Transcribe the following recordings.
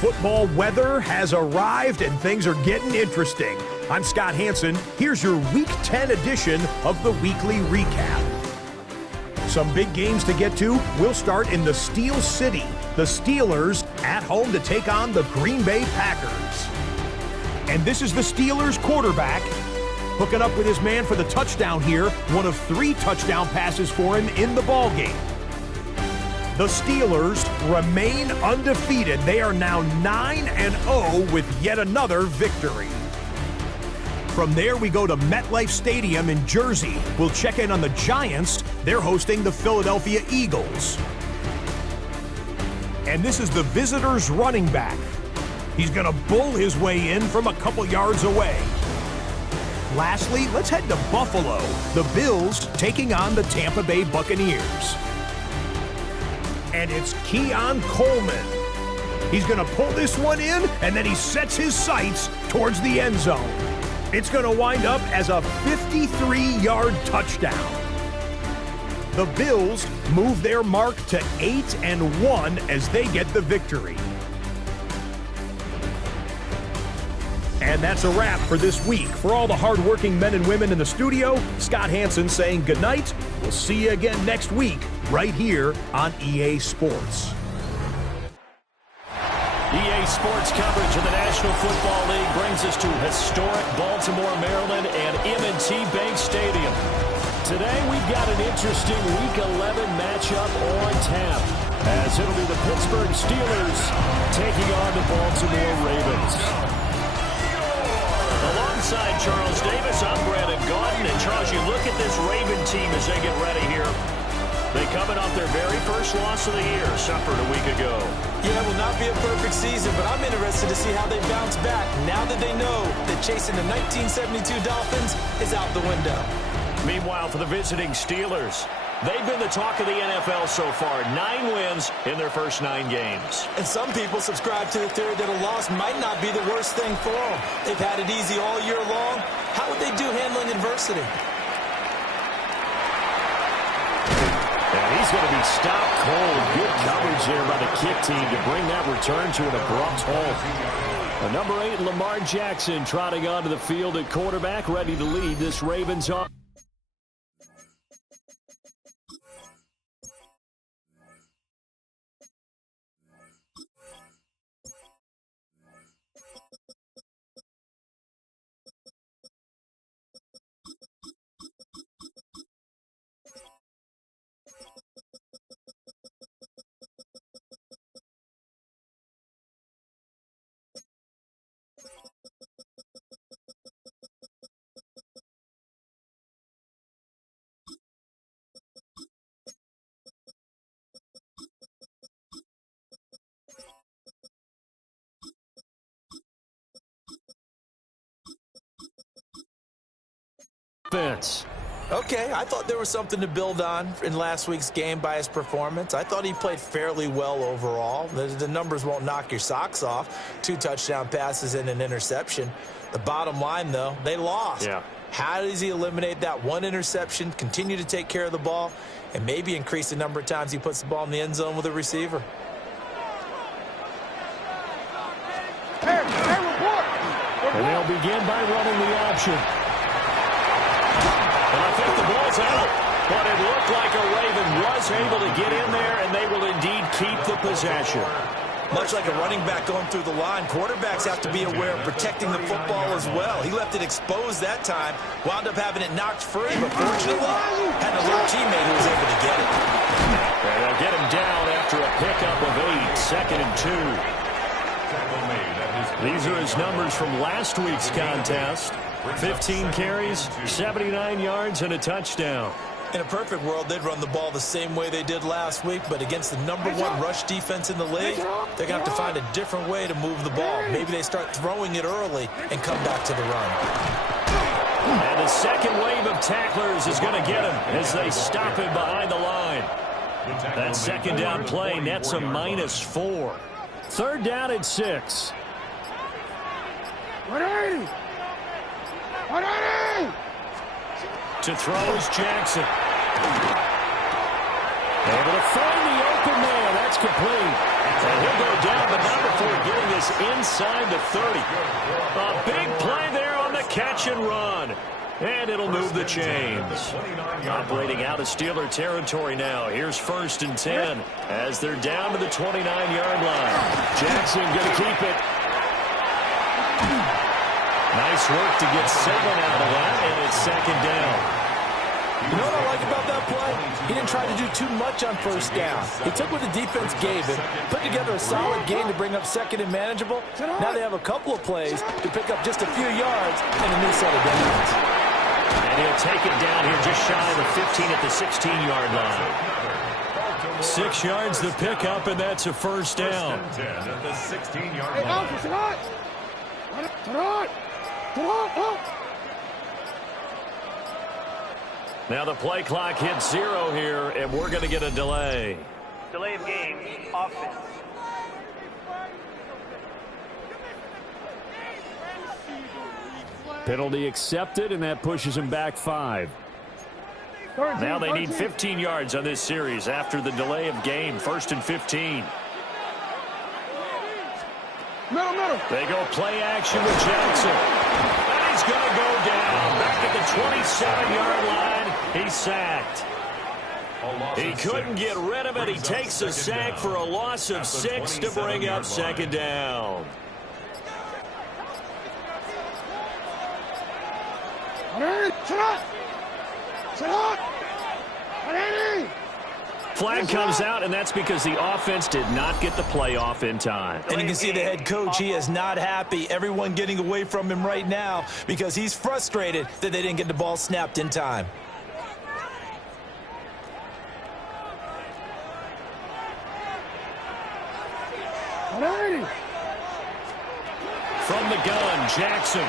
Football weather has arrived and things are getting interesting. I'm Scott Hansen. Here's your Week 10 edition of the Weekly Recap. Some big games to get to. We'll start in the Steel City. The Steelers at home to take on the Green Bay Packers. And this is the Steelers quarterback hooking up with his man for the touchdown here. One of 3 touchdown passes for him in the ballgame. The Steelers remain undefeated. They are now 9-0 with yet another victory. From there, we go to MetLife Stadium in Jersey. We'll check in on the Giants. They're hosting the Philadelphia Eagles. And this is the visitors' running back. He's going to bull his way in from a couple yards away. Lastly, let's head to Buffalo. The Bills taking on the Tampa Bay Buccaneers. And it's Keon Coleman. He's going to pull this one in, and then he sets his sights towards the end zone. It's going to wind up as a 53-yard touchdown. The Bills move their mark to 8-1 as they get the victory. And that's a wrap for this week. For all the hardworking men and women in the studio, Scott Hansen saying goodnight. We'll see you again next week right here on EA Sports. EA Sports coverage of the National Football League brings us to historic Baltimore, Maryland and M&T Bank Stadium. Today we've got an interesting Week 11 matchup on tap, as it'll be the Pittsburgh Steelers taking on the Baltimore Ravens. Alongside Charles Davis, I'm Brandon Gaudin. And Charles, you look at this Raven team as they get ready here. They coming off their very first loss of the year, suffered a week ago. Yeah, it will not be a perfect season, but I'm interested to see how they bounce back now that they know that chasing the 1972 Dolphins is out the window. Meanwhile, for the visiting Steelers, they've been the talk of the NFL so far. 9 wins in their first 9 games. And some people subscribe to the theory that a loss might not be the worst thing for them. They've had it easy all year long. How would they do handling adversity? And he's going to be stopped cold. Good coverage there by the kick team to bring that return to an abrupt halt. Number 8, Lamar Jackson, trotting onto the field at quarterback, ready to lead this Ravens offense. Okay, I thought there was something to build on in last week's game by his performance. I thought he played fairly well overall. The numbers won't knock your socks off. 2 touchdown passes and an interception. The bottom line, though, they lost. Yeah. How does he eliminate that one interception, continue to take care of the ball, and maybe increase the number of times he puts the ball in the end zone with a receiver? And they'll begin by running the option. And I think the ball's out, but it looked like a Raven was able to get in there, and they will indeed keep the possession. Much like a running back going through the line, quarterbacks have to be aware of protecting the football as well. He left it exposed that time, wound up having it knocked free, but fortunately had an alert teammate who was able to get it. And they'll get him down after a pickup of 8, 2nd and 2. These are his numbers from last week's contest. 15 carries, 79 yards, and a touchdown. In a perfect world, they'd run the ball the same way they did last week, but against the number 1 rush defense in the league, they're going to have to find a different way to move the ball. Maybe they start throwing it early and come back to the run. And the second wave of tacklers is going to get him as they stop him behind the line. That second down play nets a -4. 3rd down and 6. To throw is Jackson. Able to find the open man. That's complete. And he'll go down, but not before getting this inside the 30. A big play there on the catch and run. And it'll move the chains. Operating out of Steeler territory now. Here's 1st and 10 as they're down to the 29-yard line. Jackson going to keep it. Nice work to get 7 out of that, and it's 2nd down. You know what I like about that play? He didn't try to do too much on 1st down. He took what the defense gave him, put together a solid game to bring up 2nd and manageable. Now they have a couple of plays to pick up just a few yards and a new set of downs. And he'll take it down here just shy of the 15 at the 16-yard line. 6 yards the pickup, and that's a 1st down. At the 16-yard line. Now the play clock hits 0 here, and we're going to get a delay. Delay of game, offense. Penalty accepted, and that pushes him back 5. Now they need 15 yards on this series after the delay of game. 1st and 15. They go play action with Jackson. And he's going to go down. Back at the 27-yard line. He's sacked. He couldn't get rid of it. He takes a sack for a loss of 6 to bring up 2nd down. Flag comes out, and that's because the offense did not get the play off in time. And you can see the head coach, he is not happy. Everyone getting away from him right now because he's frustrated that they didn't get the ball snapped in time. From the gun, Jackson.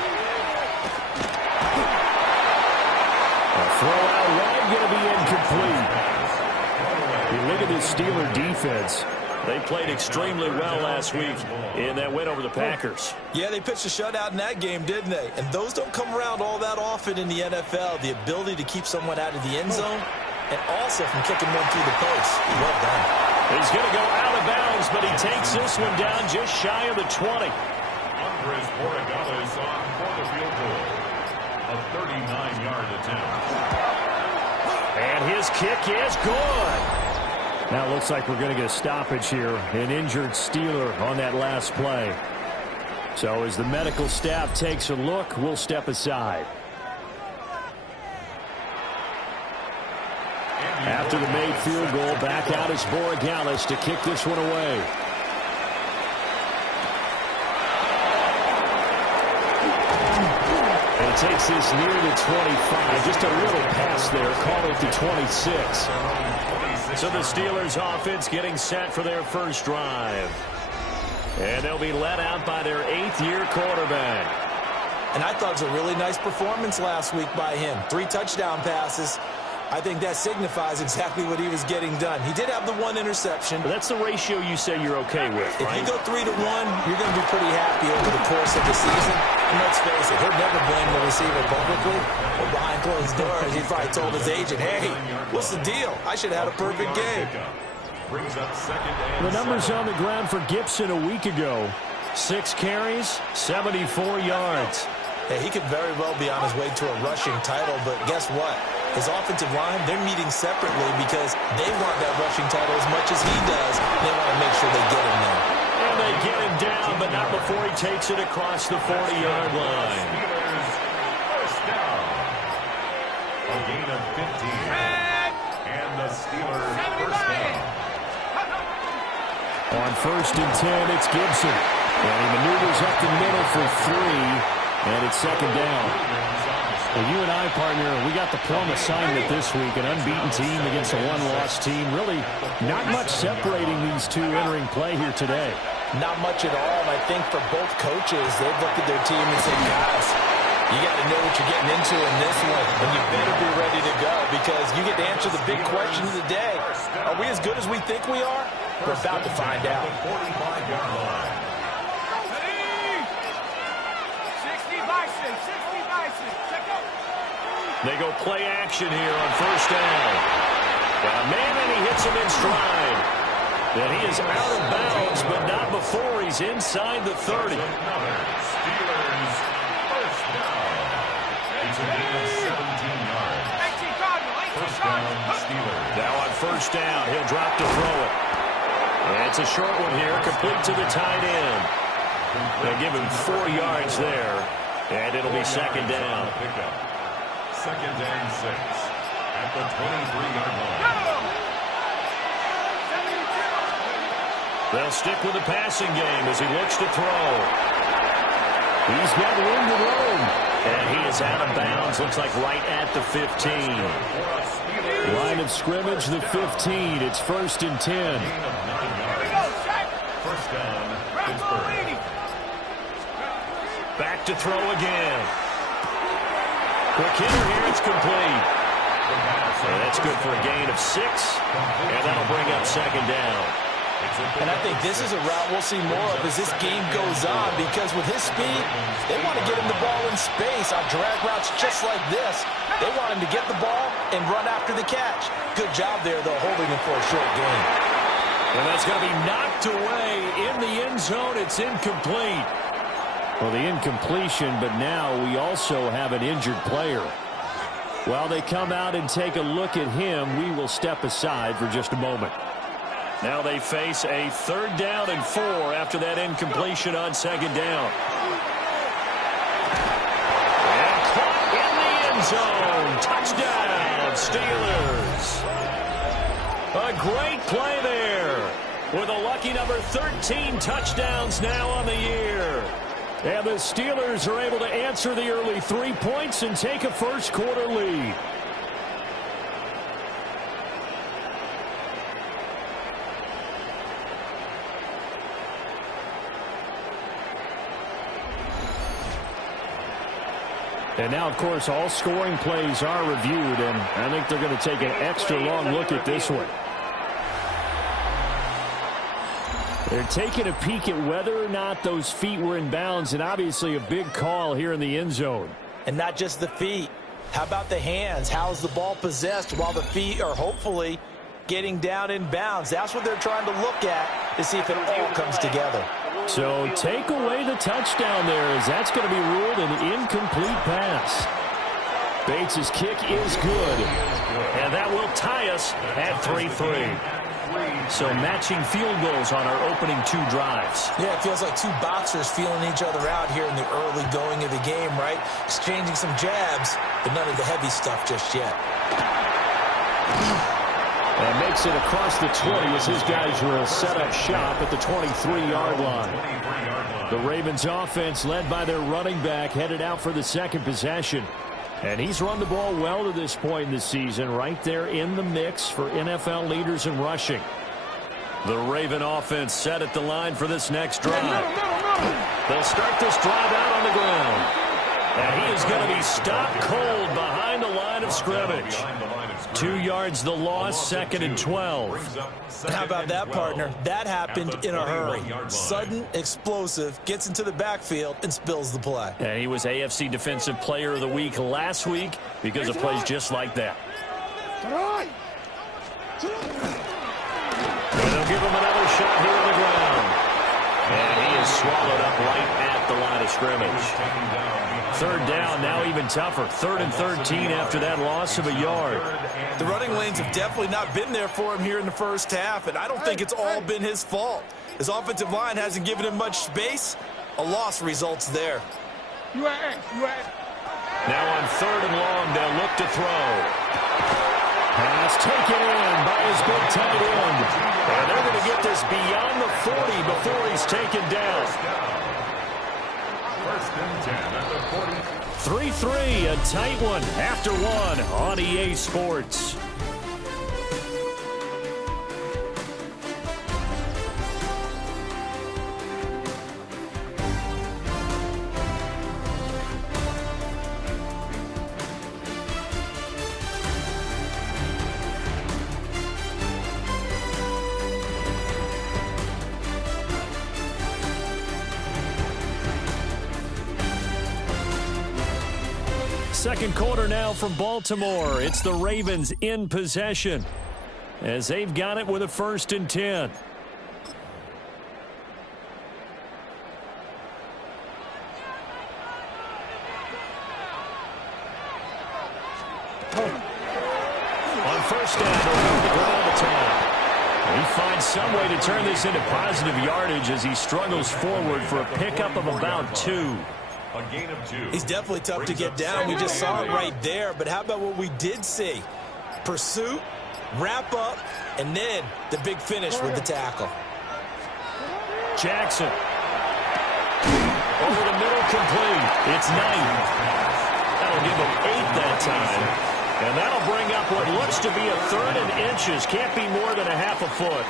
A throw out wide, going to be incomplete. You look at this Steeler defense. They played extremely well last week in that win over the Packers. Yeah, they pitched a shutout in that game, didn't they? And those don't come around all that often in the NFL. The ability to keep someone out of the end zone and also from kicking one through the post. Well done. He's going to go out of bounds, but he takes this one down just shy of the 20. Andres Borregales on for the field goal. A 39-yard attempt. And his kick is good. Now it looks like we're going to get a stoppage here. An injured Steeler on that last play. So as the medical staff takes a look, we'll step aside. After the made field goal, back out is Borregales to kick this one away. And he takes this near the 25. Just a little pass there, caught at the 26. So the Steelers offense getting set for their first drive. And they'll be let out by their 8th-year quarterback. And I thought it was a really nice performance last week by him. 3 touchdown passes. I think that signifies exactly what he was getting done. He did have the 1 interception. But that's the ratio you say you're okay with, right? If you go 3 to 1, you're going to be pretty happy over the course of the season. And let's face it, he'll never blame the receiver publicly. Or behind closed doors, he probably told his agent, hey, what's the deal? I should have had a perfect game. The numbers on the ground for Gibson a week ago. 6 carries, 74 yards. Hey, he could very well be on his way to a rushing title, but guess what? His offensive line, they're meeting separately because they want that rushing title as much as he does. They want to make sure they get him there. And they get him down, but not before he takes it across the 40-yard line. First down. A gain of 15. And the Steelers first down. On 1st and 10, it's Gibson. And he maneuvers up the middle for 3, and it's 2nd down. Well, you and I, partner, we got the plum assignment this week. An unbeaten team against a 1-loss team. Really not much separating these two entering play here today. Not much at all. And I think for both coaches, they've looked at their team and said, guys, you got to know what you're getting into in this one. And you better be ready to go because you get to answer the big question of the day. Are we as good as we think we are? We're about to find out. 45-yard line. They go play action here on 1st down. Got a man, and he hits him in stride. And he is out of bounds, he's inside the 30. Another Steelers first down. It's a gain of 17 yards. First down, Steelers. Now on first down, he'll drop to throw it. And it's a short one here, complete to the tight end. They'll give him 4 yards there, and it'll be second down. Second and 6 at the 23-yard line. They'll stick with the passing game as he looks to throw. He's got room to roam. And he is out of bounds. Looks like right at the 15. Line of scrimmage, the 15. It's first and 10. First down, Pittsburgh. Back to throw again. Quick hitter here. It's complete. And that's good for a gain of 6. And that'll bring up second down. And I think this is a route we'll see more of as this game goes on, because with his speed, they want to get him the ball in space on drag routes just like this. They want him to get the ball and run after the catch. Good job there, though, holding him for a short gain. And that's going to be knocked away in the end zone. It's incomplete. Well, the incompletion, but now we also have an injured player. While they come out and take a look at him, we will step aside for just a moment. Now they face a 3rd down and 4 after that incompletion on second down. And caught in the end zone. Touchdown, Steelers. A great play there with a lucky number 13 touchdowns now on the year. And the Steelers are able to answer the early 3 points and take a first quarter lead. And now, of course, all scoring plays are reviewed, and I think they're going to take an extra long look at this one. They're taking a peek at whether or not those feet were in bounds, and obviously a big call here in the end zone. And not just the feet. How about the hands? How's the ball possessed while the feet are hopefully getting down in bounds? That's what they're trying to look at to see if it all comes together. So take away the touchdown there, as that's going to be ruled an incomplete pass. Bates' kick is good, and that will tie us at 3-3. So matching field goals on our opening 2 drives. Yeah, it feels like 2 boxers feeling each other out here in the early going of the game, right? Exchanging some jabs, but none of the heavy stuff just yet. And makes it across the 20 as his guys will set up shop at the 23-yard line. The Ravens offense, led by their running back, headed out for the second possession. And he's run the ball well to this point in the season, right there in the mix for NFL leaders in rushing. The Raven offense set at the line for this next drive. They'll start this drive out on the ground. And he is going to be stopped cold behind the line of scrimmage. 2 yards the loss, 2nd and 12. How about that, partner? That happened in a hurry. Sudden, explosive, gets into the backfield and spills the play. And he was AFC Defensive Player of the Week last week because of plays just like that. And they'll give him another shot here on the ground. And he is swallowed up right at the line of scrimmage. 3rd down, now even tougher. 3rd and 13 after that loss of a yard. The running lanes have definitely not been there for him here in the first half, and I don't think it's all been his fault. His offensive line hasn't given him much space. A loss results there. Now on 3rd and long, they'll look to throw. Pass taken in by his big tight end. And they're going to get this beyond the 40 before he's taken down. First and 10 at the 40. 3-3, a tight one after 1 on EA Sports. Second quarter now from Baltimore. It's the Ravens in possession as they've got it with a 1st and 10. first down around the ground attack. He finds some way to turn this into positive yardage as he struggles forward for a pickup of about 2. A gain of 2. He's definitely tough to get down. We just saw it right there. But how about what we did see? Pursuit, wrap up, and then the big finish with the tackle. Jackson. Over the middle, complete. It's 9. That'll give him 8 that time. And that'll bring up what looks to be a 3rd and inches. Can't be more than a half a foot.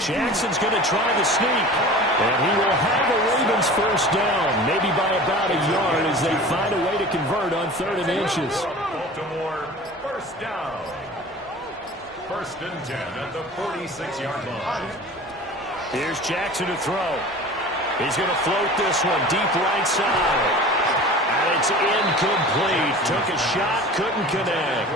Jackson's going to try the sneak. And he will have the Ravens first down, maybe by about a yard as they find a way to convert on 3rd and inches. Baltimore, first down. 1st and 10 at the 46-yard line. Here's Jackson to throw. He's going to float this one deep right side. And it's incomplete. Took a shot, couldn't connect.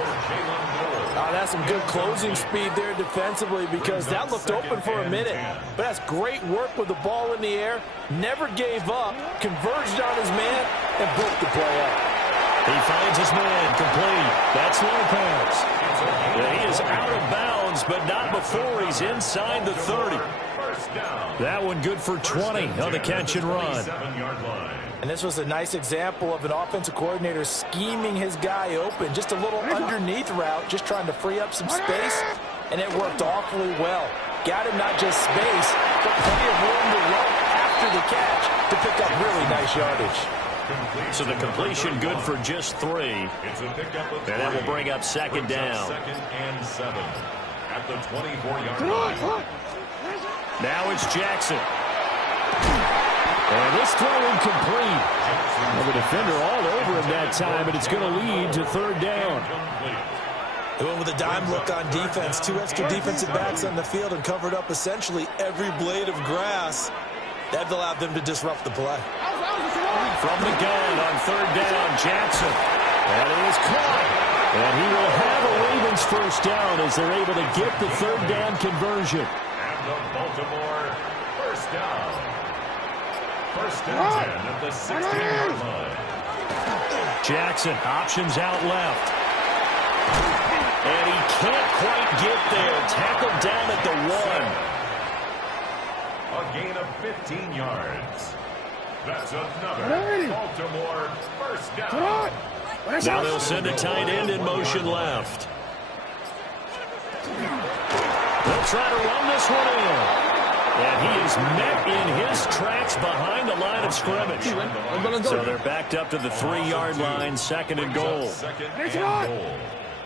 That's some good closing speed there defensively because that looked open for a minute. But that's great work with the ball in the air. Never gave up, converged on his man, and broke the play up. He finds his man, complete. That's Lopez. He is out of bounds, but not before he's inside the 30. That one good for 20 on the catch and run. And this was a nice example of an offensive coordinator scheming his guy open. Just a little underneath route, just trying to free up some space, and it worked awfully well. Got him not just space, but plenty of room to run after the catch to pick up really nice yardage. So the completion good for just 3. And that will bring up 2nd down. 2nd and 7 at the 24-yard line. Now it's Jackson. And this throw incomplete. Well, the defender all over him that time, and it's going to lead to 3rd down. They went with a dime look on defense. 2 extra defensive backs on the field and covered up essentially every blade of grass. That allowed them to disrupt the play. From the gun on 3rd down, Jackson. And it is caught. And he will have a Ravens first down as they're able to get the 3rd down conversion. And the Baltimore first down. 1st and 10 at the 16-yard line. Jackson options out left. And he can't quite get there. Tackled down at the 1. A gain of 15 yards. That's another Baltimore first down. Now they'll send a tight end in motion left. They'll try to run this one in. And he is met in his tracks behind the line of scrimmage. So they're backed up to the 3-yard line, 2nd and goal. 2nd and goal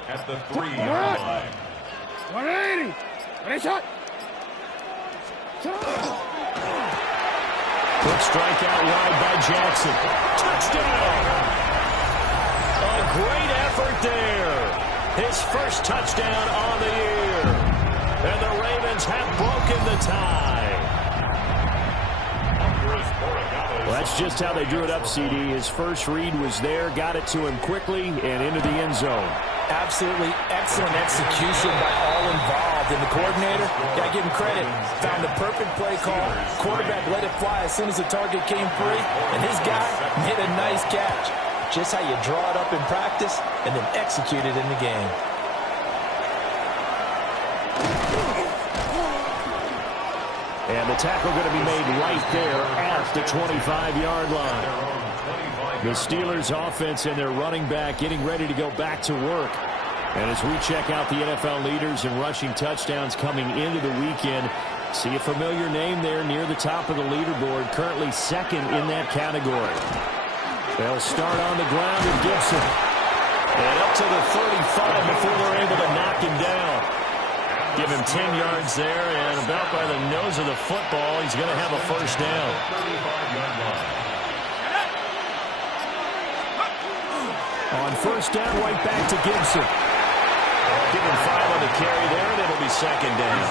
at the 3-yard line. 180. Ready, shot. Quick strike out wide by Jackson. Touchdown! A great effort there. His first touchdown on the year. And the Ravens have broken the tie. Well, that's just how they drew it up, CD. His first read was there, got it to him quickly, and into the end zone. Absolutely excellent execution by all involved. And the coordinator, got to give him credit, found the perfect play call. Quarterback let it fly as soon as the target came free, and his guy made a nice catch. Just how you draw it up in practice and then execute it in the game. And the tackle going to be made right there at the 25-yard line. The Steelers offense and their running back getting ready to go back to work. And as we check out the NFL leaders in rushing touchdowns coming into the weekend, see a familiar name there near the top of the leaderboard, currently 2nd in that category. They'll start on the ground with Gibson. And up to the 35 before they're able to knock him down. Give him 10 yards there, and about by the nose of the football, he's going to have a first down. On first down, right back to Gibson. Give him 5 on the carry there, and it'll be 2nd down.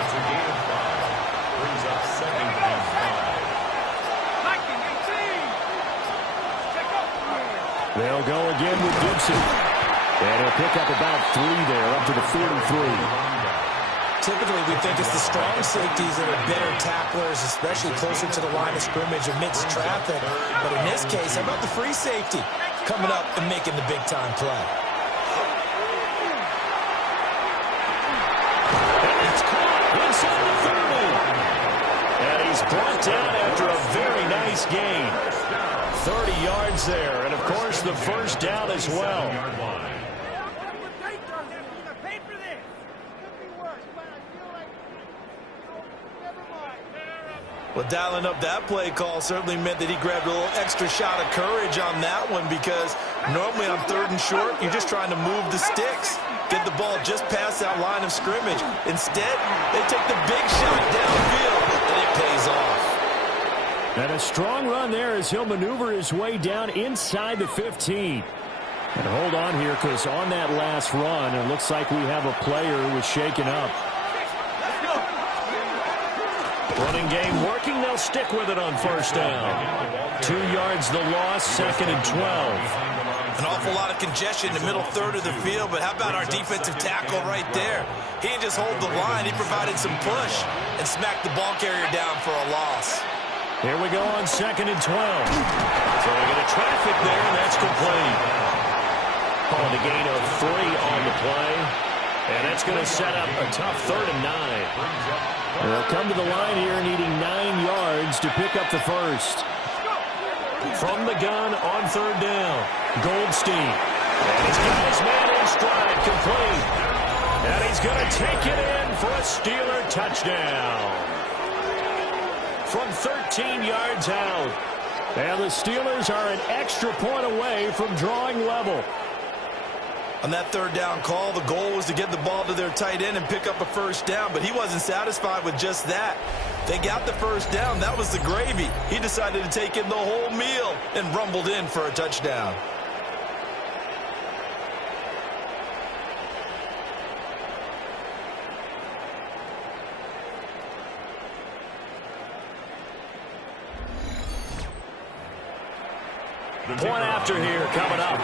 It's a gain of 5. Brings up 2nd and 5. They'll go again with Gibson. And he'll pick up about 3 there, up to the 43. Typically, we think it's the strong safeties that are better tacklers, especially closer to the line of scrimmage amidst traffic. But in this case, how about the free safety coming up and making the big-time play? It's caught inside the 30. And he's brought down after a very nice gain. 30 yards there, and of course the first down as well. Well, dialing up that play call certainly meant that he grabbed a little extra shot of courage on that one, because normally on 3rd and short, you're just trying to move the sticks, get the ball just past that line of scrimmage. Instead, they take the big shot downfield, and it pays off. And a strong run there as he'll maneuver his way down inside the 15. And hold on here, because on that last run, it looks like we have a player who was shaken up. Running game working. They'll stick with it on first down. 2 yards the loss, 2nd and 12. An awful lot of congestion in the middle third of the field, but how about our defensive tackle right there? He didn't just hold the line. He provided some push and smacked the ball carrier down for a loss. Here we go on 2nd and 12. So we get a traffic there, and that's complete. Called a gain of 3 on the play. And that's going to set up a tough 3rd and 9. They'll come to the line here needing 9 yards to pick up the first. From the gun on 3rd down, Goldstein. And he's got his man in stride, complete. And he's going to take it in for a Steeler touchdown. From 13 yards out. And the Steelers are an extra point away from drawing level. On that 3rd down call, the goal was to get the ball to their tight end and pick up a first down, but he wasn't satisfied with just that. They got the first down. That was the gravy. He decided to take in the whole meal and rumbled in for a touchdown. Point after here coming up.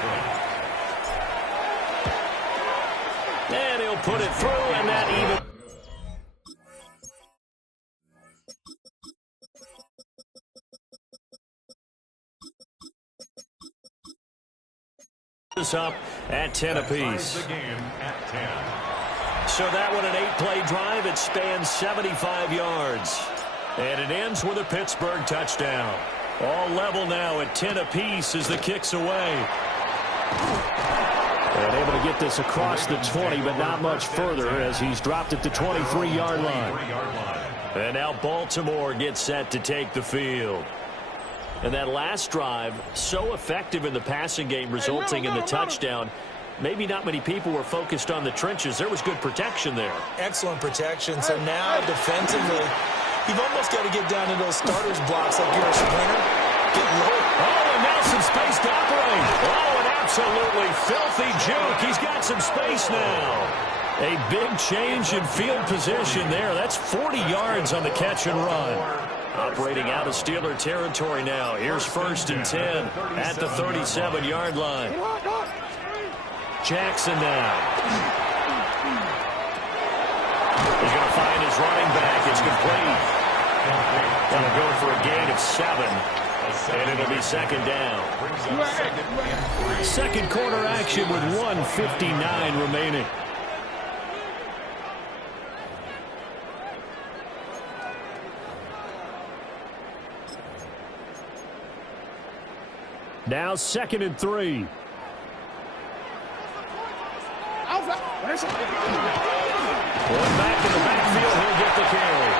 And he'll put it through, and that even. This up at 10 apiece. So that one, an 8-play drive. It spans 75 yards. And it ends with a Pittsburgh touchdown. All level now at 10 apiece as the kick's away. And able to get this across the 20, but not much further as he's dropped at the 23-yard line. And now Baltimore gets set to take the field. And that last drive, so effective in the passing game, resulting in the touchdown. Maybe not many people were focused on the trenches. There was good protection there. Excellent protection. So now defensively, you've almost got to get down to those starters blocks like you're a sprinter. Get low. Oh, and now some space to operate. Oh, an absolutely filthy juke. He's got some space now. A big change in field position there. That's 40 yards on the catch and run. Operating out of Steeler territory now. Here's 1st and 10 at the 37-yard line. Jackson now. He's going to find his running back. It's complete. Going to go for a gain of 7. And it'll be 2nd down. Second quarter action with 1:59 remaining. Now 2nd and 3. One back in the backfield, he'll get the carry.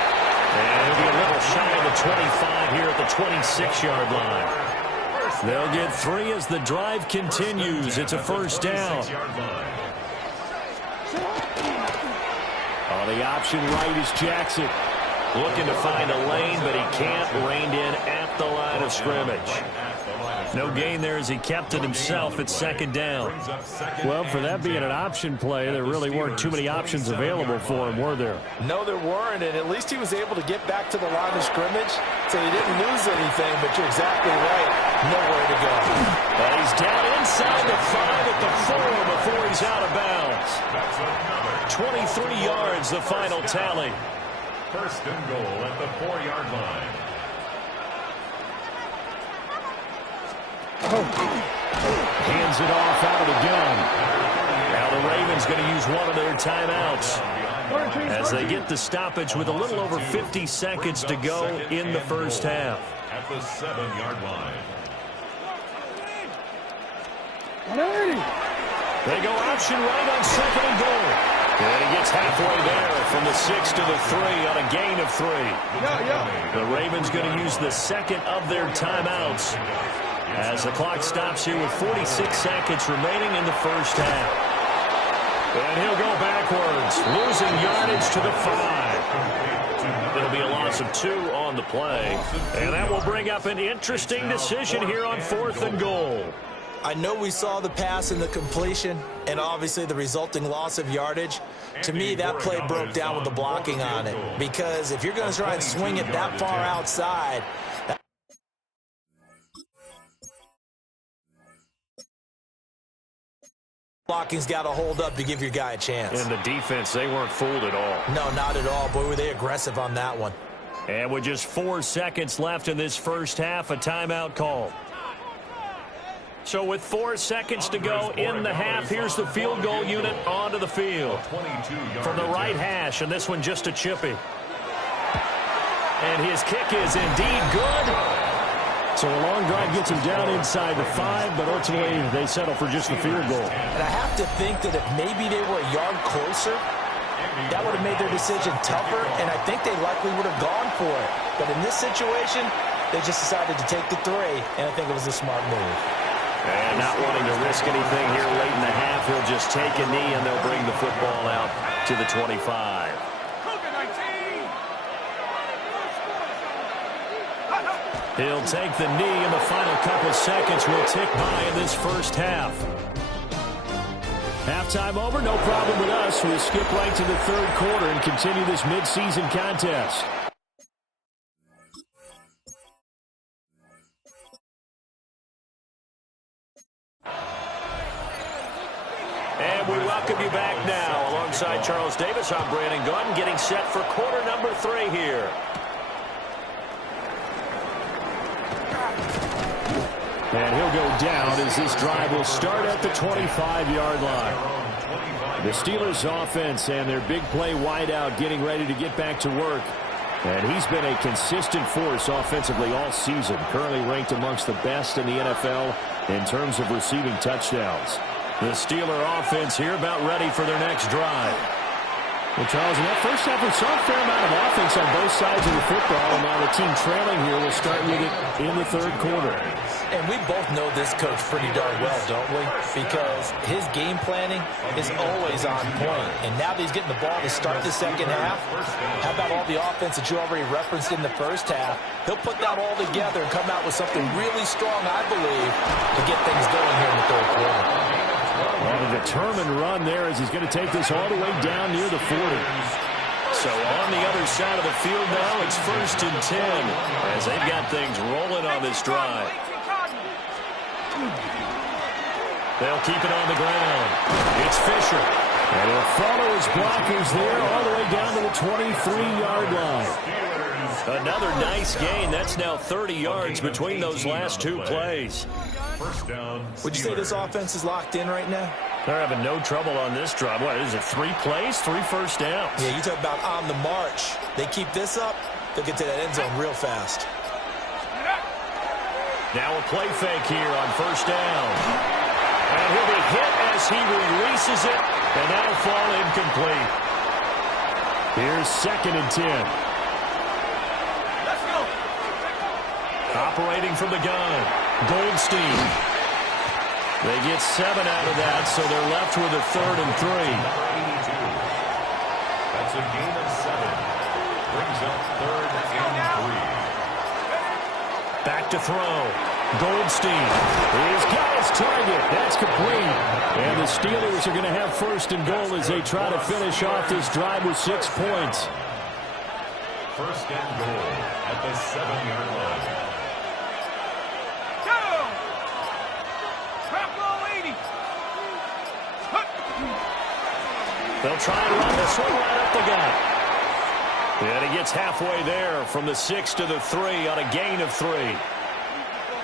And he'll be a little shy of the 25 here at the 26-yard line. They'll get 3 as the drive continues. It's a 1st down. On the option right is Jackson. Looking to find a lane, but he can't. Reined in at the line of scrimmage. No gain there as he kept it himself at 2nd down. Well, for that being an option play, there really weren't too many options available for him, were there? No, there weren't, and at least he was able to get back to the line of scrimmage, so he didn't lose anything, but you're exactly right. Nowhere to go. And he's down inside the 5 at the 4 before he's out of bounds. gains. 23 yards, the final tally. First and goal at the 4-yard line. Hands it off out of the gun. Now the Ravens going to use one of their timeouts as they get the stoppage with a little over 50 seconds to go in the first half. At the 7-yard line. They go option right on second and goal. And he gets halfway there from the 6 to the 3 on a gain of 3. The Ravens going to use the second of their timeouts as the clock stops here with 46 seconds remaining in the first half. And he'll go backwards, losing yardage to the 5. It'll be a loss of 2 on the play. And that will bring up an interesting decision here on 4th and goal. I know we saw the pass and the completion and obviously the resulting loss of yardage. To me, that play broke down with the blocking on it, because if you're going to try and swing it that far outside, blocking's got to hold up to give your guy a chance. And the defense, they weren't fooled at all. No, not at all. Boy, were they aggressive on that one. And with just 4 seconds left in this first half, a timeout call. So with 4 seconds to go in the half, here's the field goal unit onto the field. From the right hash, and this one just a chippy. And his kick is indeed good. So a long drive gets him down inside the 5, but ultimately they settle for just the field goal. And I have to think that if maybe they were a yard closer, that would have made their decision tougher, and I think they likely would have gone for it. But in this situation, they just decided to take the 3, and I think it was a smart move. And not wanting to risk anything here late in the half, he'll just take a knee, and they'll bring the football out to the 25. He'll take the knee, and the final couple seconds will tick by in this first half. Halftime over, no problem with us. We'll skip right to the 3rd quarter and continue this midseason contest. And we welcome you back now. Alongside Charles Davis, I'm Brandon Gordon, getting set for quarter number 3 here. And he'll go down as this drive will start at the 25-yard line. The Steelers offense and their big play wideout getting ready to get back to work. And he's been a consistent force offensively all season, currently ranked amongst the best in the NFL in terms of receiving touchdowns. The Steeler offense here about ready for their next drive. Well, Charles, in that first half, we saw a fair amount of offense on both sides of the football, and now the team trailing here will start with it in the 3rd quarter. And we both know this coach pretty darn well, don't we? Because his game planning is always on point. And now that he's getting the ball to start the second half, how about all the offense that you already referenced in the first half? He'll put that all together and come out with something really strong, I believe, to get things going here in the 3rd quarter. And a determined run there as he's going to take this all the way down near the 40. So on the other side of the field now, it's 1st and 10 as they've got things rolling on this drive. They'll keep it on the ground. It's Fisher. And he'll follow his blockers there all the way down to the 23-yard line. Another nice gain. That's now 30 yards between those last 2 plays. Would you say this offense is locked in right now? They're having no trouble on this drive. What is it, 3 plays, 3 first downs? Yeah, you talk about on the march. They keep this up, they'll get to that end zone real fast. Now a play fake here on 1st down. And he'll be hit as he releases it, and that'll fall incomplete. Here's 2nd and 10. Let's go. Operating from the gun, Goldstein. They get 7 out of that, so they're left with a 3rd and 3. That's a gain of 7. Brings up 3rd and 3. Back to throw. Goldstein. He's got his target. That's complete. And the Steelers are going to have 1st and goal as they try to finish off this drive with 6 points. 1st and goal at the 7-yard line. They'll try and run this one right up the gut. And he gets halfway there from the 6 to the 3 on a gain of 3.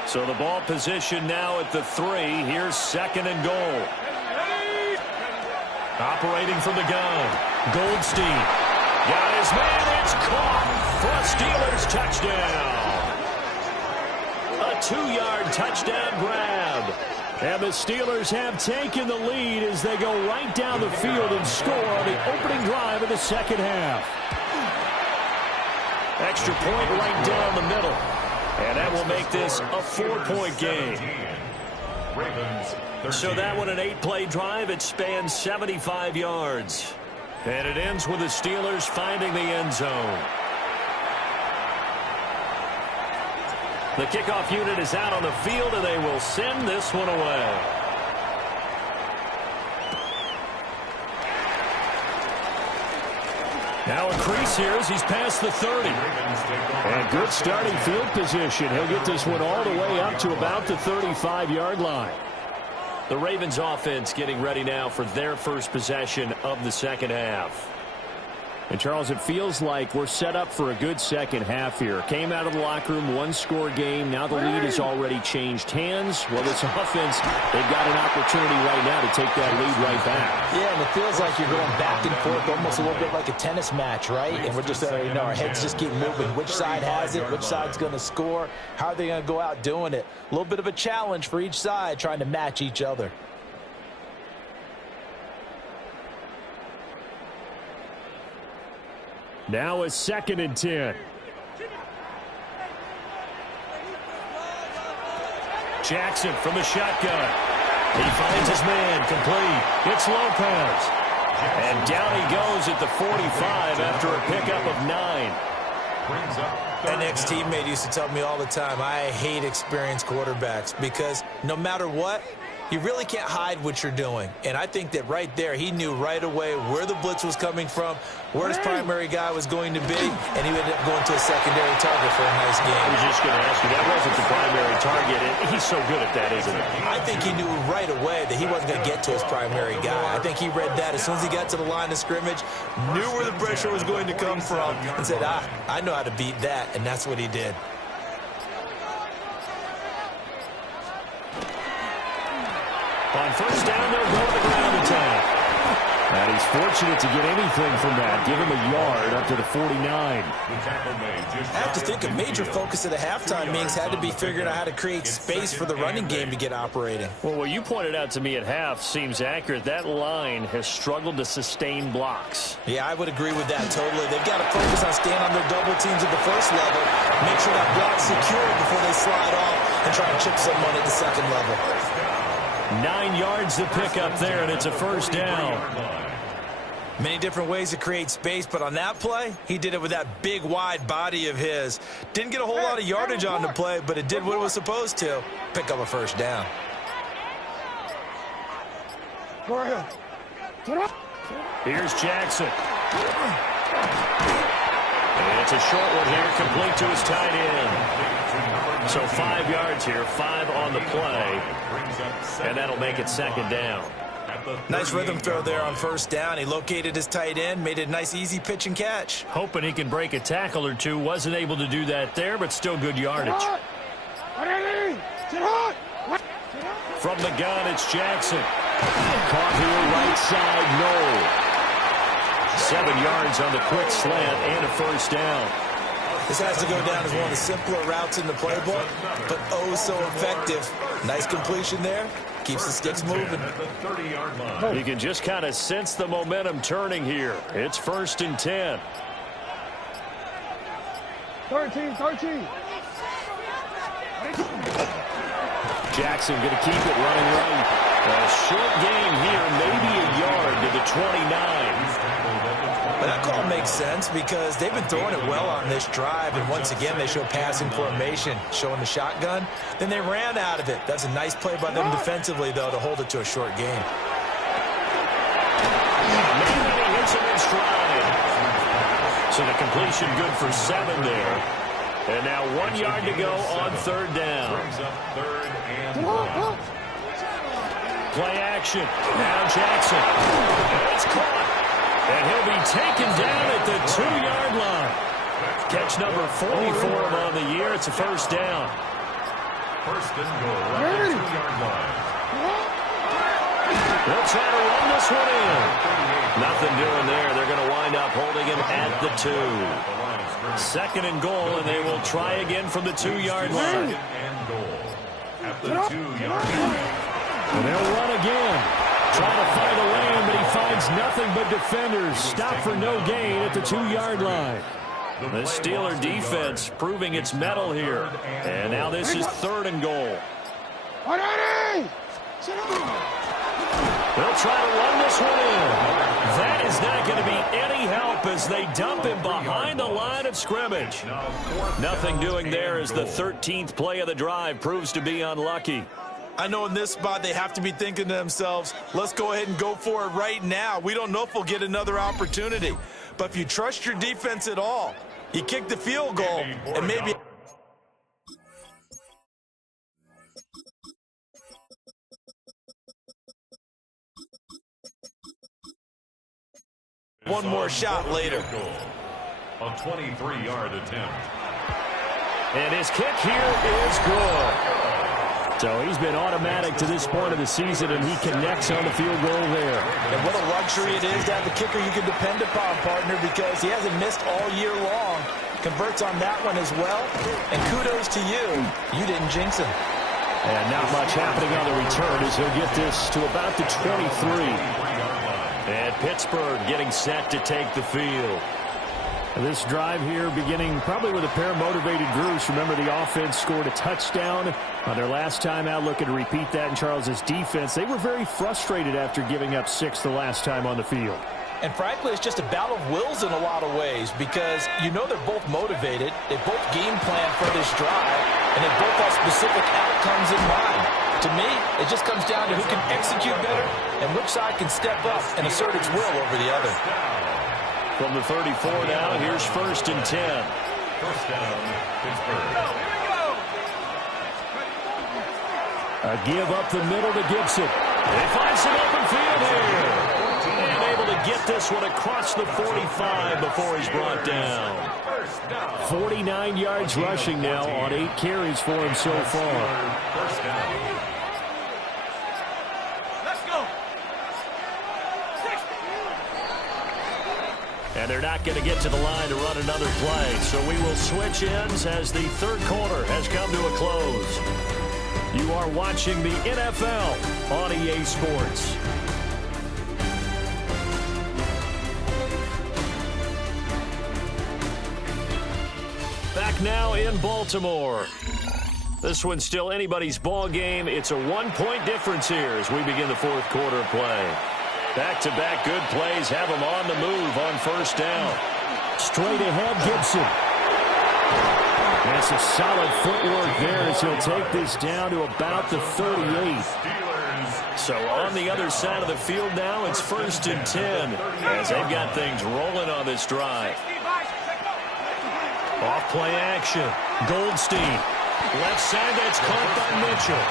So the ball position now at the 3. Here's 2nd and goal. Operating from the gun. Goldstein. Got his man. It's caught for a Steelers touchdown. A 2-yard touchdown grab. And the Steelers have taken the lead as they go right down the field and score on the opening drive of the second half. Extra point right down the middle. And that will make this a 4-point game. So that one, an 8-play drive. It spans 75 yards. And it ends with the Steelers finding the end zone. The kickoff unit is out on the field, and they will send this one away. Now a crease here as he's past the 30. And good starting field position. He'll get this one all the way up to about the 35-yard line. The Ravens offense getting ready now for their first possession of the second half. And, Charles, it feels like we're set up for a good second half here. Came out of the locker room, 1-score game. Now the lead has already changed hands. Well, this offense, they've got an opportunity right now to take that lead right back. Yeah, and it feels like you're going back and forth, almost a little bit like a tennis match, right? And we're just, our heads just keep moving. Which side has it? Which side's going to score? How are they going to go out doing it? A little bit of a challenge for each side, trying to match each other. Now a 2nd and 10. Jackson from the shotgun. He finds his man complete. It's Lopez. And down he goes at the 45 after a pickup of 9. An ex-teammate used to tell me all the time, I hate experienced quarterbacks because no matter what, you really can't hide what you're doing. And I think that right there, he knew right away where the blitz was coming from, where his primary guy was going to be, and he ended up going to a secondary target for a nice game. I was just going to ask you, that wasn't the primary target. And he's so good at that, isn't he? I think he knew right away that he wasn't going to get to his primary guy. I think he read that as soon as he got to the line of scrimmage, knew where the pressure was going to come from, and said, I know how to beat that, and that's what he did. On first down, they'll go to the ground attack. And he's fortunate to get anything from that. Give him a yard up to the 49. I have to think a major focus of the halftime meetings had to be figuring out how to create space for the running game to get operating. Well, what you pointed out to me at half seems accurate. That line has struggled to sustain blocks. Yeah, I would agree with that totally. They've got to focus on staying on their double teams at the first level, make sure that block's secure before they slide off and try and chip someone at the second level. 9 yards to pick up there, and it's a first down. Many different ways to create space, but on that play, he did it with that big, wide body of his. Didn't get a whole lot of yardage on the play, but it did what it was supposed to. Pick up a first down. Here's Jackson. And it's a short one here, complete to his tight end. So 5 yards here, 5 on the play. And that'll make it second down. Nice rhythm throw there on first down. He located his tight end, made it a nice, easy pitch and catch. Hoping he can break a tackle or two. Wasn't able to do that there, but still good yardage. From the gun, it's Jackson. Caught here, right side, no. 7 yards on the quick slant and a first down. This has to go down as one of the simpler routes in the playbook, but oh so effective. Nice completion there. Keeps the sticks moving. You can just kind of sense the momentum turning here. It's 1st and 10. 13. Jackson going to keep it running right. A short game here, maybe a yard to the 29. But that call makes sense because they've been throwing it well on this drive, and once again they show passing formation, showing the shotgun. Then they ran out of it. That's a nice play by them defensively, though, to hold it to a short game. Maybe he hits him in stride. So the completion good for 7 there. And now 1 yard to go on third down. Play action. Now Jackson. It's caught. taken down at the 2-yard line. Catch number 40 for him on the year. It's a first down. First and goal at the 2-yard line. They'll try to run this one in. Nothing doing there. They're going to wind up holding him at the 2. Second and goal, and they will try again from the 2-yard line. Second and goal at the 2-yard line. And they'll run again. Trying to find a lane, but he finds nothing but defenders. Stop for no gain at the 2-yard line. The Steeler defense proving its mettle here. And now this is third and goal. They'll try to run this one in. That is not going to be any help as they dump him behind the line of scrimmage. Nothing doing there as the 13th play of the drive proves to be unlucky. I know in this spot they have to be thinking to themselves, let's go ahead and go for it right now. We don't know if we'll get another opportunity. But if you trust your defense at all, you kick the field goal and maybe... one more shot later. A 23-yard attempt. And his kick here is good. So he's been automatic to this point of the season, and he connects on the field goal there. And what a luxury it is to have a kicker you can depend upon, partner, because he hasn't missed all year long. Converts on that one as well. And kudos to you. You didn't jinx him. And not much happening on the return as he'll get this to about the 23. And Pittsburgh getting set to take the field. This drive here beginning probably with a pair of motivated groups. Remember, the offense scored a touchdown on their last time out. Looking to repeat that in Charles's defense. They were very frustrated after giving up 6 the last time on the field. And frankly, it's just a battle of wills in a lot of ways because you know they're both motivated. They both game plan for this drive, and they both have specific outcomes in mind. To me, it just comes down to who can execute better and which side can step up and assert its will over the other. From the 34 now, here's first and 10. First down, Pittsburgh. A give up the middle to Gibson. They find some open field here. And able to get this one across the 45 before he's brought down. 49 yards rushing now on 8 carries for him so far. First down. And they're not going to get to the line to run another play. So we will switch ends as the third quarter has come to a close. You are watching the NFL on EA Sports. Back now in Baltimore. This one's still anybody's ball game. It's a 1-point difference here as we begin the fourth quarter of play. Back-to-back good plays have him on the move on first down. Straight ahead, Gibson. That's a solid footwork there as he'll take this down to about the 38. So on the other side of the field now, it's first and 10 as they've got things rolling on this drive. Off play action. Goldstein. Left side, that's caught by Mitchell.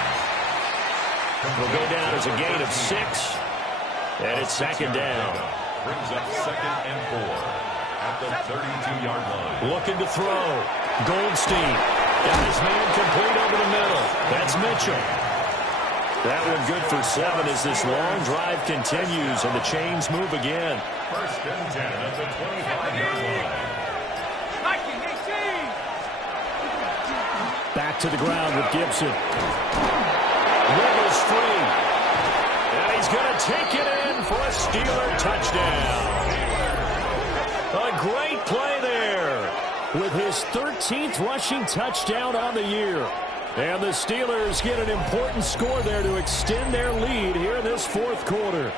Will go down as a gain of 6. And it's second down. Brings up second and 4 at the 32-yard line. Looking to throw. Goldstein. Got his man complete over the middle. That's Mitchell. That one good for 7 as this long drive continues and the chains move again. First and 10 at the 25-yard line. Back to the ground with Gibson. Wiggles free. And he's going to take it in for a Steeler touchdown. A great play there with his 13th rushing touchdown on the year. And the Steelers get an important score there to extend their lead here in this fourth quarter.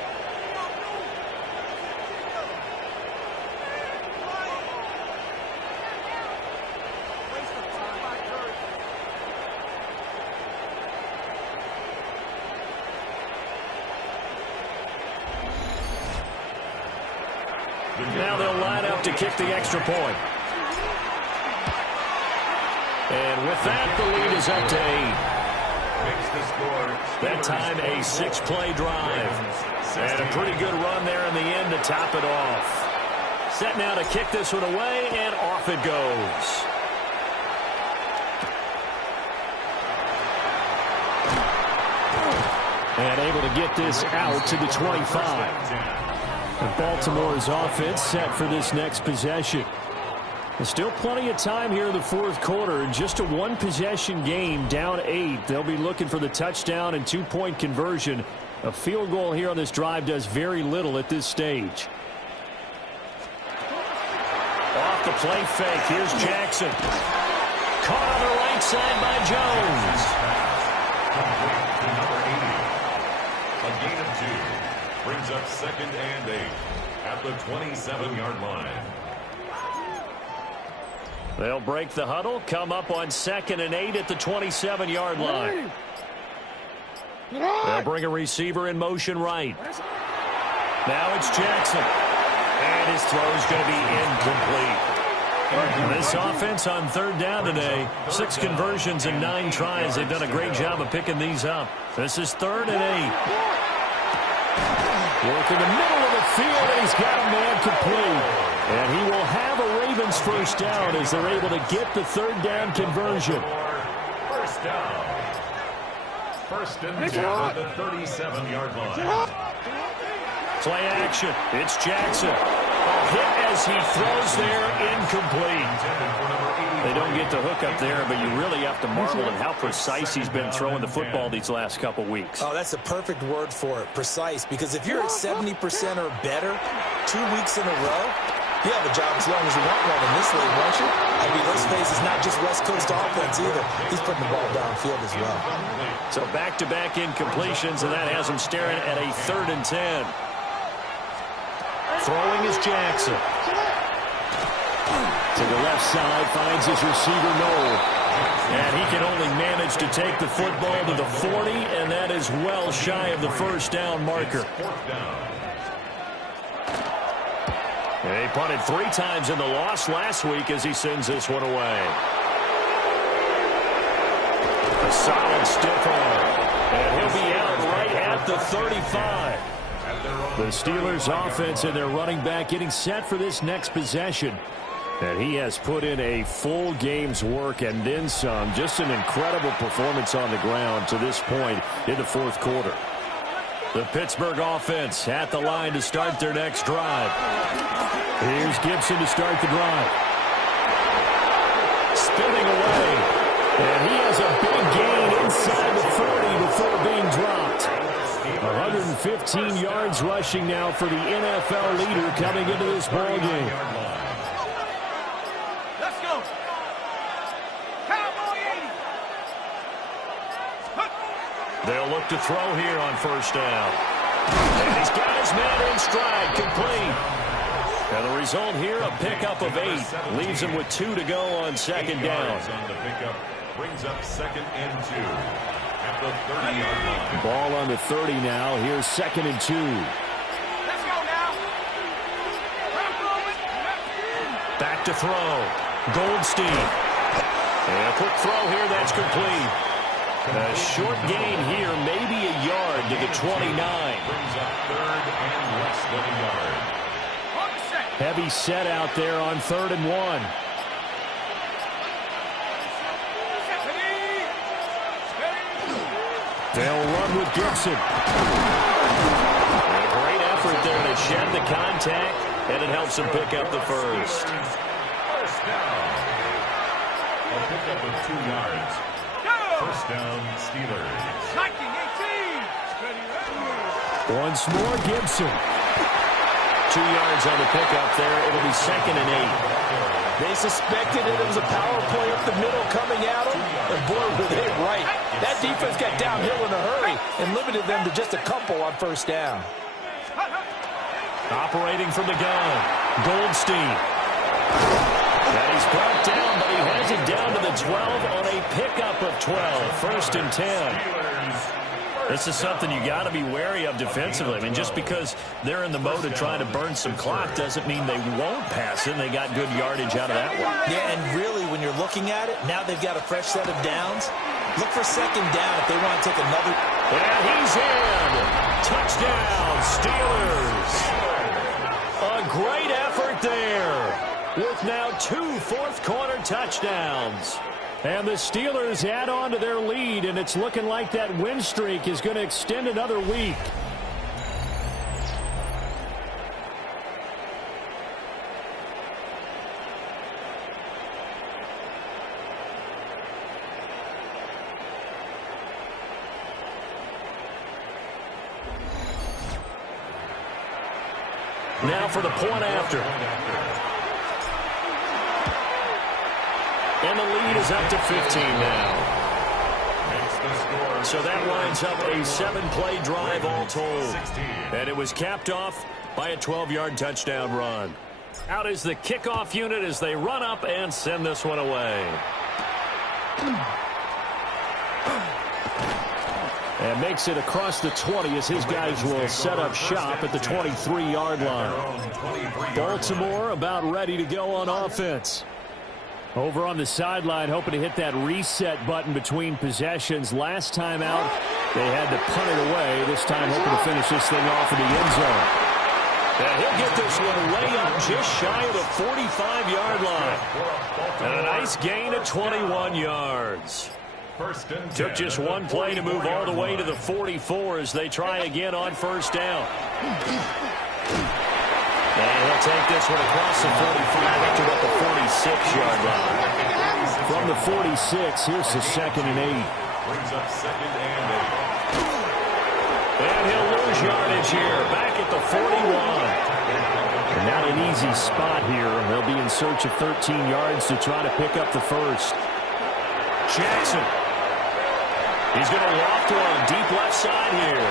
Now they'll line up to kick the extra point. And with that, the lead is up to 8. That time, a 6-play drive. And a pretty good run there in the end to top it off. Set now to kick this one away, and off it goes. And able to get this out to the 25. And Baltimore's offense set for this next possession. There's still plenty of time here in the fourth quarter. Just a one-possession game, down 8. They'll be looking for the touchdown and two-point conversion. A field goal here on this drive does very little at this stage. Off the play fake. Here's Jackson. Caught on the right side by Jones. A gain of 2 brings up 2nd and 8 at the 27-yard line. They'll break the huddle, come up on 2nd and 8 at the 27-yard line. They'll bring a receiver in motion right. Now it's Jackson. And his throw's going to be incomplete. This offense on 3rd down today, 6 conversions and 9 tries. They've done a great job of picking these up. This is 3rd and 8. Work in the middle of the field, and he's got a man complete. And he will have a Ravens first down as they're able to get the 3rd down conversion. First down. 1st and 10 at the 37-yard line. Play action. It's Jackson. A hit as he throws there, incomplete. They don't get the hook up there, but you really have to marvel at how precise he's been throwing the football these last couple weeks. Oh, that's a perfect word for it, precise. Because if you're at 70% or better 2 weeks in a row, you have a job as long as you want one in this league, won't you? I mean, let's face it's not just West Coast offense either. He's putting the ball downfield as well. So back-to-back incompletions, and that has him staring at a 3rd and 10. Throwing is Jackson. To the left side, finds his receiver Noel. And he can only manage to take the football to the 40, and that is well shy of the first down marker. And he punted 3 times in the loss last week as he sends this one away. A solid stiff arm. And he'll be out right at the 35. The Steelers offense and their running back getting set for this next possession. And he has put in a full game's work and then some. Just an incredible performance on the ground to this point in the fourth quarter. The Pittsburgh offense at the line to start their next drive. Here's Gibson to start the drive. Spinning away. And he has a big gain inside the 40 before being dropped. 115 yards rushing now for the NFL leader coming into this ball game. Let's go. Cowboy 80. They'll look to throw here on first down. And he's got his man in stride, complete. And the result here, a pickup of 8. Leaves him with 2 to go on 2nd down. On the pickup brings up 2nd and 2 at the 30-yard line. Ball on the 30 now. Here's 2nd and 2. Let's go now. Back to throw. Goldstein. And a quick throw here, that's complete. A short gain here, maybe a yard to the 29. Brings up 3rd and less than a yard. Heavy set out there on 3rd and 1. They'll run with Gibson. A great effort there to shed the contact, and it helps him pick up the first. First down. A pickup of 2 yards. First down, Steelers. 19-18. Once more, Gibson. 2 yards on the pickup there. It'll be 2nd and 8. They suspected it was a power play up the middle coming at them, and boy, were they right. That defense got downhill in a hurry and limited them to just a couple on first down. Operating from the gun, Goldstein. And he's brought down, but he has it down to the 12 on a pickup of 12. 1st and 10. This is something you got to be wary of defensively. I mean, just because they're in the mode of trying to burn some clock doesn't mean they won't pass it. They got good yardage out of that one. Yeah, and really, when you're looking at it, now they've got a fresh set of downs. Look for 2nd down if they want to take another. And he's in. Touchdown, Steelers. A great effort right there with now 2 fourth-quarter touchdowns. And the Steelers add on to their lead, and it's looking like that win streak is going to extend another week. Now for the point after. And the lead is up to 15 now. So that winds up a 7-play drive all told. And it was capped off by a 12-yard touchdown run. Out is the kickoff unit as they run up and send this one away. And makes it across the 20 as his guys will set up shop at the 23-yard line. Baltimore about ready to go on offense. Over on the sideline, hoping to hit that reset button between possessions. Last time out, they had to punt it away. This time, hoping to finish this thing off in the end zone. And he'll get this one way up just shy of the 45-yard line. And a nice gain of 21 yards. Took just one play to move all the way to the 44 as they try again on first down. And he'll take this one across the 45 up to about the 46-yard line. From the 46, here's the 2nd and 8. Brings up 2nd and 8. And he'll lose yardage here, back at the 41. And not an easy spot here. They'll be in search of 13 yards to try to pick up the first. Jackson. He's going to loft one deep left side here.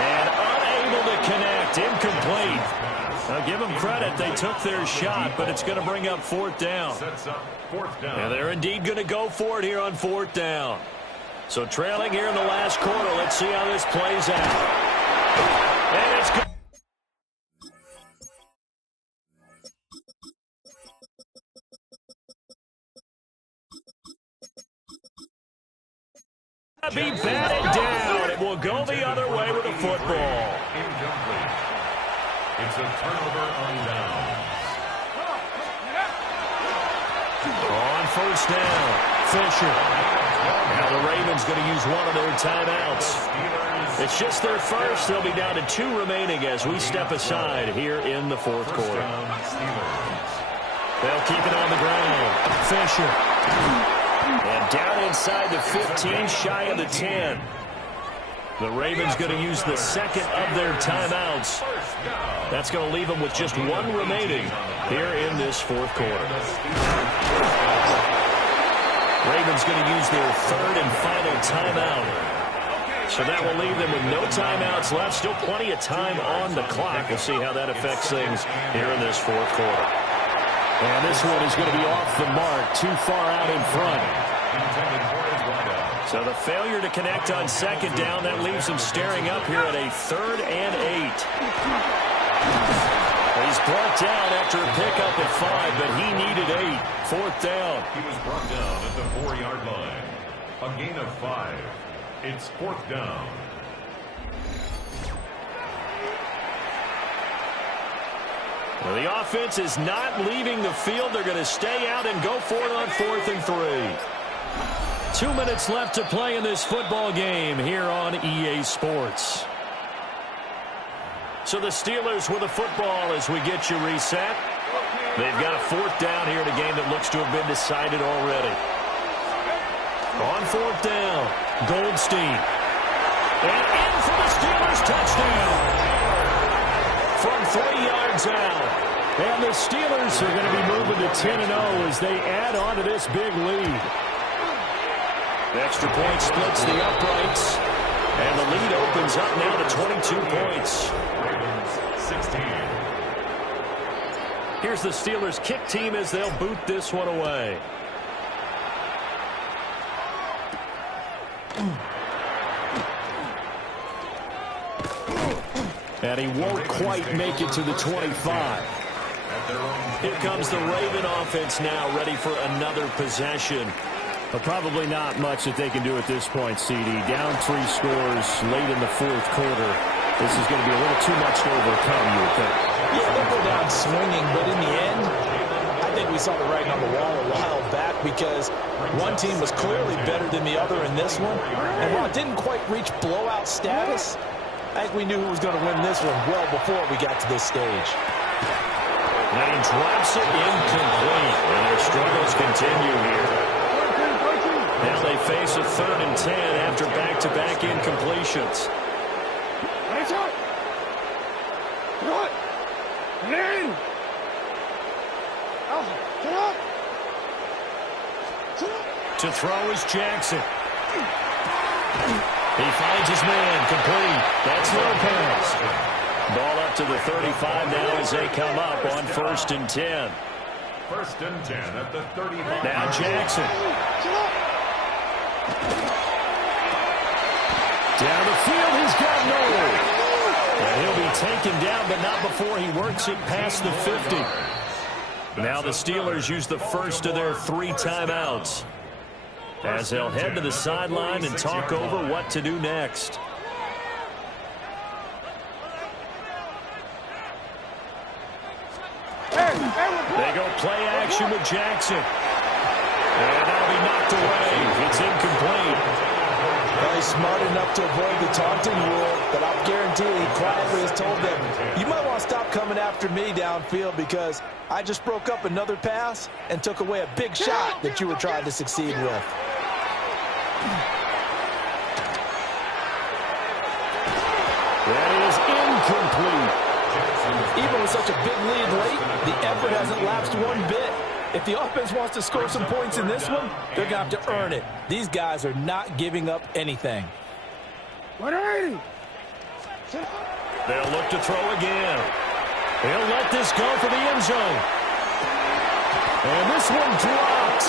And unable to connect. Incomplete. Now give them credit. They took their shot, but it's going to bring up 4th down. And they're indeed going to go for it here on 4th down. So trailing here in the last quarter. Let's see how this plays out. And it's good. Be batted down. It will go the other way with the football. Incomplete. It's a turnover on downs. On first down, Fisher. Now the Ravens going to use one of their timeouts. It's just their first. They'll be down to 2 remaining as we step aside here in the 4th quarter. They'll keep it on the ground. Fisher. And down inside the 15, shy of the 10. The Ravens going to use the 2nd of their timeouts. That's going to leave them with just 1 remaining here in this 4th quarter. Ravens going to use their 3rd and final timeout. So that will leave them with no timeouts left. Still plenty of time on the clock. We'll see how that affects things here in this 4th quarter. And this one is going to be off the mark, too far out in front. So the failure to connect on 2nd down, that leaves him staring up here at a 3rd and 8. He's brought down after a pickup at 5, but he needed 8. 4th down. He was brought down at the 4-yard line. A gain of 5. It's 4th down. Well, the offense is not leaving the field. They're going to stay out and go for it on 4th and 3. 2 minutes left to play in this football game here on EA Sports. So the Steelers with the football as we get you reset. They've got a 4th down here in a game that looks to have been decided already. On 4th down, Goldstein. And in for the Steelers touchdown. From 3 yards out. And the Steelers are going to be moving to 10-0 as they add on to this big lead. The extra point splits the uprights. And the lead opens up now to 22 points. Ravens 16. Here's the Steelers kick team as they'll boot this one away. And he won't quite make it to the 25. Here comes the Raven offense now, ready for another possession. But probably not much that they can do at this point, CD. Down 3 scores late in the 4th quarter. This is going to be a little too much to overcome, you would think. Yeah, they'll go down swinging, but in saw the writing on the wall a while back because one team was clearly better than the other in this one. And while it didn't quite reach blowout status, I think we knew who was going to win this one well before we got to this stage. And he drops it incomplete. And their struggles continue here. Now they face a 3rd and 10 after back-to-back incompletions. To throw is Jackson. He finds his man, complete. That's Lopez. Ball up to the 35 now as they come up on 1st and 10. 1st and 10 at the 35. Now Jackson. Down the field, he's got Noel. And he'll be taken down, but not before he works it past the 50. Now the Steelers use the first of their 3 timeouts, as they'll head to the sideline and talk over what to do next. They go play action with Jackson. And that'll be knocked away. It's incomplete. Well, he's smart enough to avoid the taunting rule, but I'll guarantee he quietly has told them, you might want to stop coming after me downfield because I just broke up another pass and took away a big shot that you were trying to succeed with. That is incomplete. Even with such a big lead late, the effort hasn't lapsed one bit. If the offense wants to score some points in this one, they're going to have to earn it. These guys are not giving up anything. They'll look to throw again. He'll let this go for the end zone. And this one dropped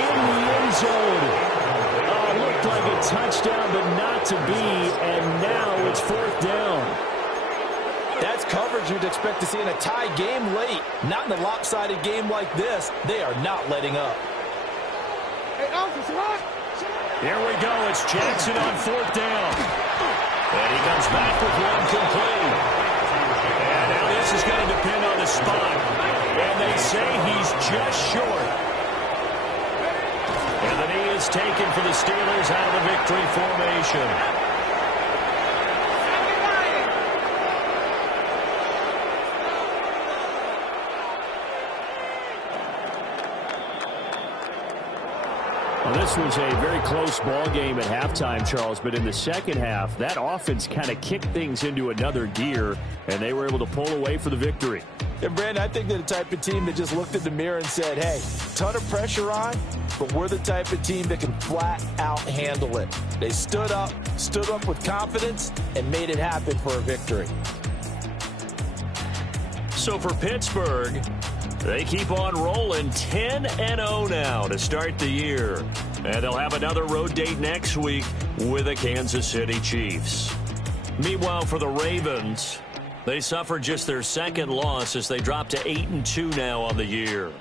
in the end zone. Looked like a touchdown, but not to be. And now it's 4th down. That's coverage you'd expect to see in a tie game late. Not in a lopsided game like this. They are not letting up. Here we go. It's Jackson on 4th down. And he comes back with one complete. And now this is going to depend on the spot. And they say he's just short. And the knee is taken for the Steelers out of the victory formation. Well, this was a very close ball game at halftime, Charles, but in the second half, that offense kind of kicked things into another gear, and they were able to pull away for the victory. And, Brandon, I think they're the type of team that just looked in the mirror and said, hey, ton of pressure on, but we're the type of team that can flat out handle it. They stood up with confidence, and made it happen for a victory. So for Pittsburgh, they keep on rolling 10-0 now to start the year. And they'll have another road date next week with the Kansas City Chiefs. Meanwhile, for the Ravens, they suffered just their 2nd loss as they dropped to 8-2 now on the year.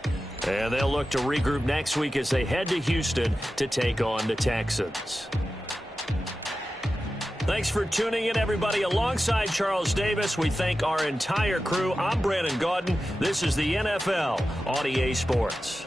And they'll look to regroup next week as they head to Houston to take on the Texans. Thanks for tuning in, everybody. Alongside Charles Davis, we thank our entire crew. I'm Brandon Gaudin. This is the NFL on EA Sports.